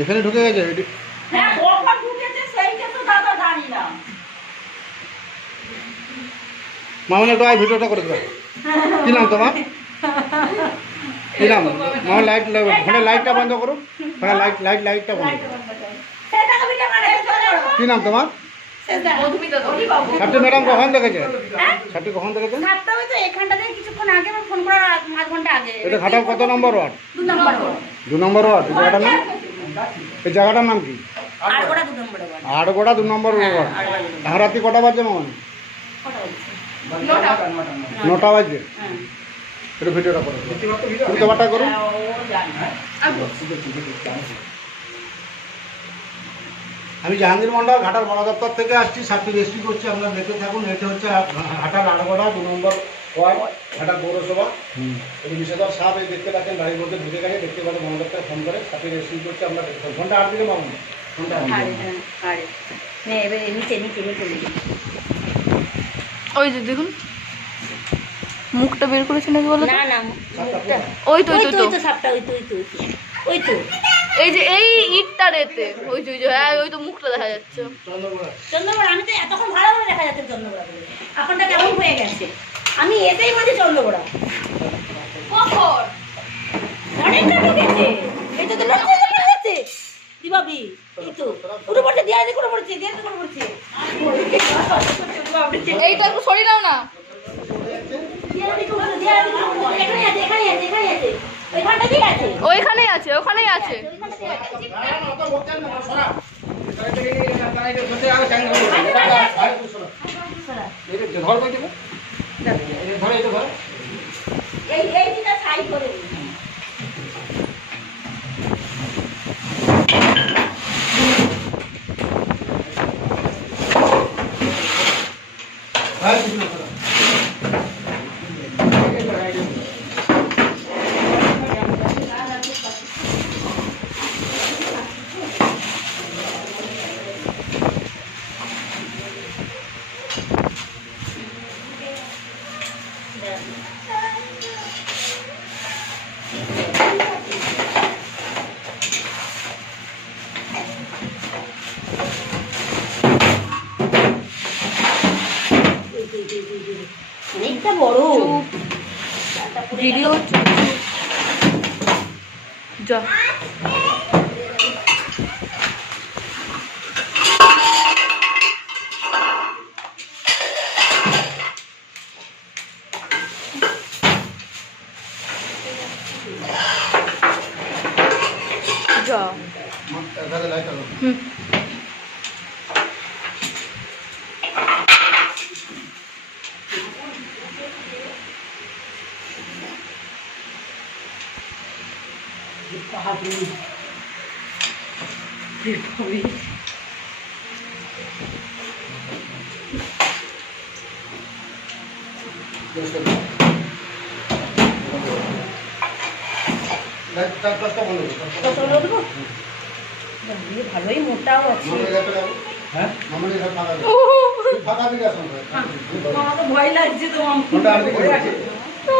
এখানে ঢুকে গেছে হ্যাঁ কখন ঢুকেছে সেইটা তো দাদা জানি না মামন একটু আই ভিডিওটা করে দেবে। কি নাম তোমার? কি নাম? মামন লাইট ফোনে লাইটটা বন্ধ করো। ফোনে লাইট লাইট লাইটটা বন্ধ করো। কি নাম তোমার? সাপটি ম্যাডাম কখন দেখেছে? সাপটি কখন দেখেছেন সাতটা হয়তো এখানটা থেকে কিছুক্ষণ আগে আমার ফোন করার আধ আধ ঘণ্টা আগে। এটা ঘাটাল কত নম্বর ওয়ার্ড? দু নম্বর দু নম্বর ওয়ার্ড? এই জায়গাটার নাম? এই জায়গাটার নাম কি? আর দু নম্বর ওয়ার্ড। দু নম্বর রাত্রি কটা বাজছে মামন নটা। বাজছে হ্যাঁ। ভিডিওটা করো। পাল্টা করুন? ও জানি। আমি জাহাঙ্গীর মন্ডল ঘাটাল বন দপ্তর থেকে আসছি সাপটি রেস্কিউ করছি আপনারা দেখতে থাকুন এটা হচ্ছে ঘাটাল আড়গোড়া দু নম্বর ওয়ার্ড ঘাটাল পৌরসভা। এই বিষয়টা সাপ এই দেখতে পাচ্ছেন গাড়ির মধ্যে ঢুকে গেছে দেখতে পাচ্ছেন বন দপ্তরে ফোন করে সাপটি রেস্কিউ করছি আমরা দেখতে পাবো। ফোনটা আর দিকে নিচে নিচে নিচে নিচে। ওই যে দেখুন মুখটা বের করেছে নাকি বলো তো? না না ওই তো ওই তো সাপটা ওই তো ওই তো। ওই তো। এই যে এই ইটটা রেতে। ওই যে হ্যাঁ ওই তো মুখটা দেখা যাচ্ছে। চন্দ্রবড়া আমি তো এতক্ষণ ভালো করে দেখা যাচ্ছে চন্দ্রবড়া বলে এখনটা কেমন হয়ে গেছে? আমি এতেই বলছি চন্দ্রবড়া কখন? অনেকটা ঢুকেছে এই তো নড়ছে নড়ছে যাচ্ছে। দিবাবি এই তো পুরো পড়ছে দিয়ে দিয়ে করে পড়ছে দিয়ে দিয়ে করে পড়ছে। এইটা একটু সরিয়ে নাও না। এখানে আছে এখানে আছে এখানে আছে। ওইখানেই আছে ওখানেই আছে। ওইখানটাতেই আছে। এই অত বকছেন না, সরা। এই যে ধর বলতে ধরে এই যে ধরে এই এই দিকটা সাইড করে দিন। হ্যাঁ কৃষ্ণ সরা অনেকটা বড়। ভিডিও যা। যা। দাদা লাইট আলো। হুম। আমার তো ভয় লাগছে তো মাম ফোনটা আর দিকে রাখো। ও,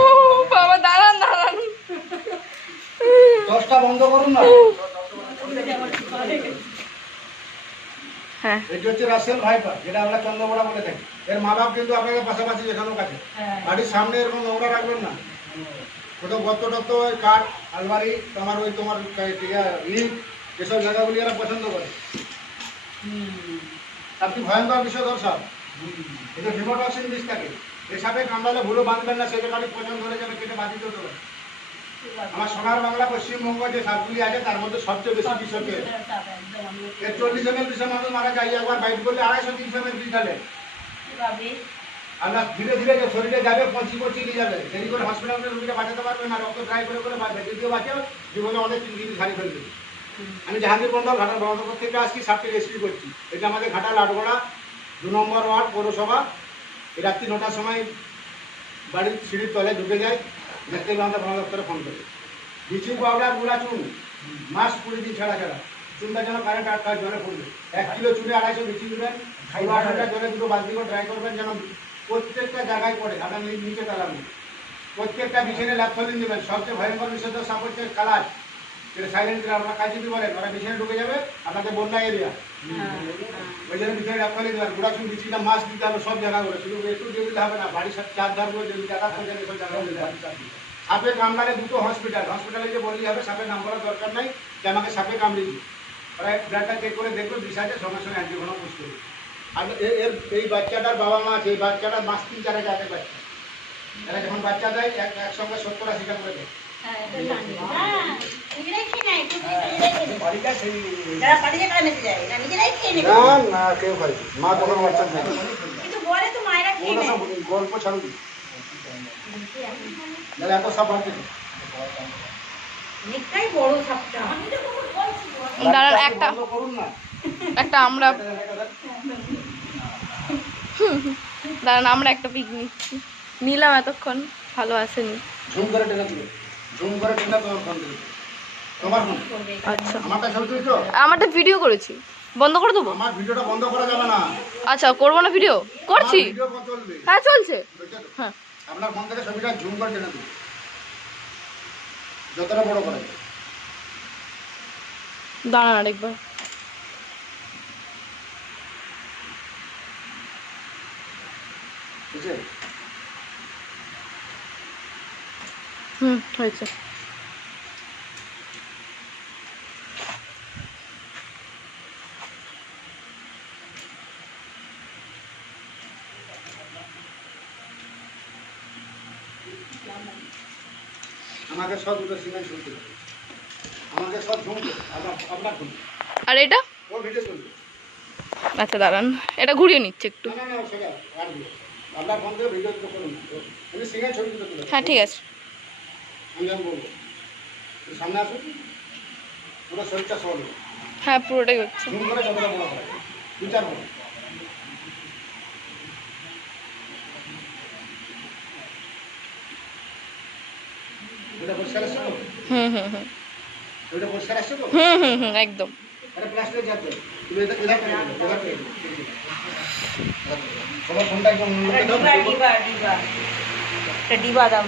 বাবা দাঁড়ান দাঁড়ান দশটা বন্ধ করুন না হ্যাঁ। এটি হচ্ছে রাসেল ভাইপার যেটা আমরা চন্দ্রবড়া বলে থাকি। এর মা বাপ কিন্তু আপনাদের পাশাপাশি কাছে। হ্যাঁ। বাড়ির সামনে এরকম নোংরা রাখবেন না। কোথাও গর্ত টত্ত ওই কাঠ আলমারি তোমার ওই তোমার এসব জায়গাগুলি এরা পছন্দ করে। আপনি ভয়ঙ্কর এটা ভিমোটক্সিন বিষ থাকে। এই সাপে কামড়ালে ভুলো বাঁধবেন না সেটা কাটি পছন্দ ধরে যাবে কেটে বাঁধি দিতে হবে আমার সোনার বাংলা পশ্চিমবঙ্গ যে সাপগুলি আছে তার মধ্যে সবচেয়ে বেশি বিষ এর চল্লিশ এল বিষয় মানুষ মারা যায় একবার বাইট করলে আড়াইশো তিনশো এল বিষ আপনার ধীরে ধীরে যে শরীরে যাবে পচি পচি নিয়ে যাবে। দেরি করে হসপিটালে রুগীটা বাঁচাতে পারবে না রক্ত ড্রাই করে করে বাঁচবে। যদিও বাঁচে জীবনে অনেক জিনিস হারিয়ে ফেলবে। আমি জাহাঙ্গীর মন্ডল ঘাটাল বনদপ্তর থেকে আজকে সাপটি রেস্কিউ করছি। এটা আমাদের ঘাটাল আটগড়া দু নম্বর ওয়ার্ড পৌরসভা। এই রাত্রি নটার সময় বাড়ির সিঁড়ির তলায় ঢুকে যায়। পেলাম আমরা বন দপ্তরে ফোন করে। লিচু পাউডার গুঁড়া চুন, মাস কুড়ি দিন ছাড়া ছাড়া। চুনটা যেন কারেন্ট আটকা জলে পড়বে। এক কিলো চুনে আড়াইশো বিচি দেবেন আট হাজার জলে দুটো বালতি করে ট্রাই করবেন যেন প্রত্যেকটা জায়গায় পড়ে আপনার নিচে তালানো প্রত্যেকটা বিছানে ল্যাপথলিন দেবেন সবচেয়ে ভয়ঙ্কর বিষয় তো সাপোর্টের কালার আপনারা ওরা ঢুকে যাবে এরিয়া দিতে হবে, সব জায়গা করে। শুধু একটু হবে না, বাড়ির যদি সাপে কামড়ালে দুটো হসপিটাল হসপিটালে যে বললেই হবে সাপে নাম করার দরকার নাই, যে আমাকে সাপে কামড়েছি ওরা ব্লাডটা চেক করে দেখল, বিষ সঙ্গে সঙ্গে করবে আর এই বাচ্চাটার বাবা মা আছে, এই বাচ্চাটার মাস তিন, চারে যাতে বাচ্চা। এরা যখন বাচ্চা দেয়, এক, একসঙ্গে সত্তর আশিটা করে দেয়। দাঁড়ান আমরা একটা পিক নিচ্ছি। নিলাম এতক্ষণ, ভালো আসেনি। ঝুম করে টেনে দিবে ঝুম করে টেনে তোমার ফোন। আচ্ছা। আমারটা ভিডিও করেছি। বন্ধ করে দেবো? আমার ভিডিওটা বন্ধ করা যাবে না। আচ্ছা করব না ভিডিও করছি। হ্যাঁ চলছে। হ্যাঁ। আপনার ফোন থেকে ছবিটা ঝুম করে টেনে দিবে। যতটা বড় করে। দাঁড়ান আরেকবার। হুম হয়েছে। আমাকে সব দুটো সিমেন্ট শুনতে আমাকে সব ঝুমকে আপনার ফোন আর এটা? ও ভিডিও চলবে। আচ্ছা দাঁড়ান। এটা ঘুরিয়ে নিচ্ছে একটু। না না না সেটা আর দিও।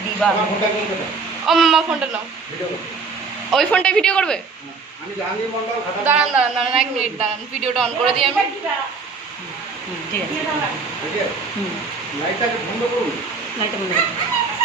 ডিবা। আমার ফোনটা একদম। ও মামা ফোনটা নাও। ভিডিও ওই ফোনটাই ভিডিও করবে? হ্যাঁ, দাঁড়ান দাঁড়ান দাঁড়ান এক মিনিট দাঁড়ান। ভিডিওটা অন করে দিই আমি। ঠিক আছে।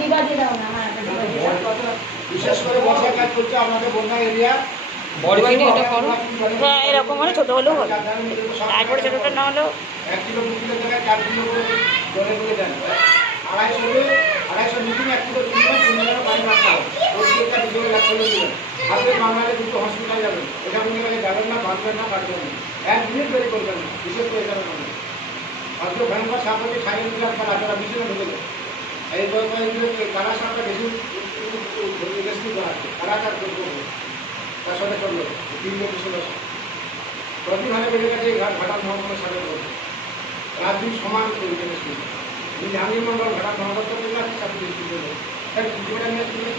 ডিবা দিয়ে দাও। বিশেষ করে বর্ষা কাজ করছে আমাদের বন্যা এরিয়া। ভিডিওটা করো। হ্যাঁ, এরকম হলে ছোট হলেও হবে। তারপরে ছোটটা না হলেও এক কিলো দু কিলো জায়গায় চার কিলো করে দেন আড়াইশো আড়াইশো মিটিং এক কিলো কিলো তিন কিলো পানি দুটো হসপিটাল যাবেন এখানে নিয়ে গেলে যাবেন না বাঁধবেন না কাটবেন না। এক মিনিট দেরি করবেন না, বিশেষ করে এখানে করবেন আজকে ভয়ঙ্কর সাপ হচ্ছে সাইলেন্ট কিলার খেলা তারা কারা সাপটা বেশি বেশি করা আছে। কারা কার তার সাথে করল তিন প্রতিভাবে বেড়ে গেছে ঘাটাল মহকুমার সাথে করবে। রাত দিন সমান করে আমি নিয়ে তুমি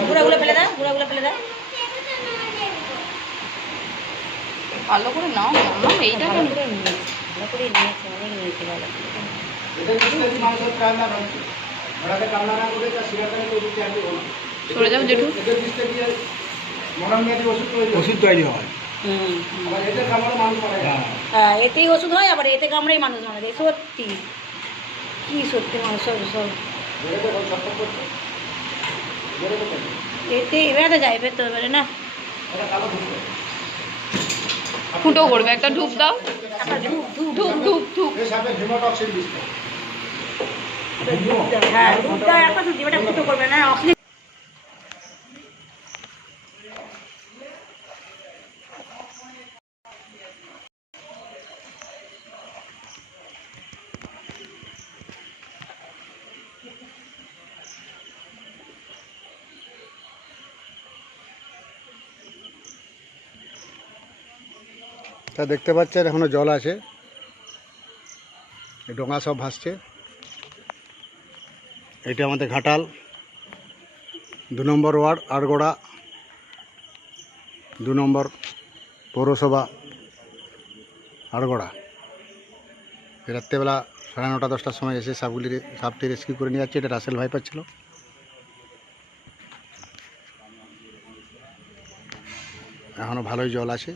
গুঁড়াগুলো ফেলে দাও গুঁড়াগুলো ফেলে দাও। ভালো করে নাও এইটা ভালো কেন? করে নিয়েছি ভালো করে নিয়েছি অনেক নিয়েছি ভালো করে। সরে যাও জেঠু। ওষুধ তৈরি হয়। হয়। হ্যাঁ, এতেই ওষুধ হয় আবার এতে কামড়েই মানুষ মারা যায়। সত্যি। কি সত্যি মানুষ সব সব। এতে এবারে তো যাইবে তো এবারে না। ফুটো করবে একটা ধূপ দাও। একটা ধূপ ধূপ ধূপ। ধূপ ধূপ। হ্যাঁ দুধটা একটা ফুটো করবে না তা দেখতে পাচ্ছেন, এখনও জল আছে। ডোঙা সব ভাসছে। এটা আমাদের ঘাটাল, দু নম্বর ওয়ার্ড আড়গোড়া দু নম্বর পৌরসভা আড়গোড়া রাত্রেবেলা সাড়ে নটা, দশটার সময় এসে সাপগুলি সাপটি রেস্কিউ করে নিয়ে যাচ্ছে, এটা রাসেল ভাইপার ছিল। এখনও ভালোই জল আছে।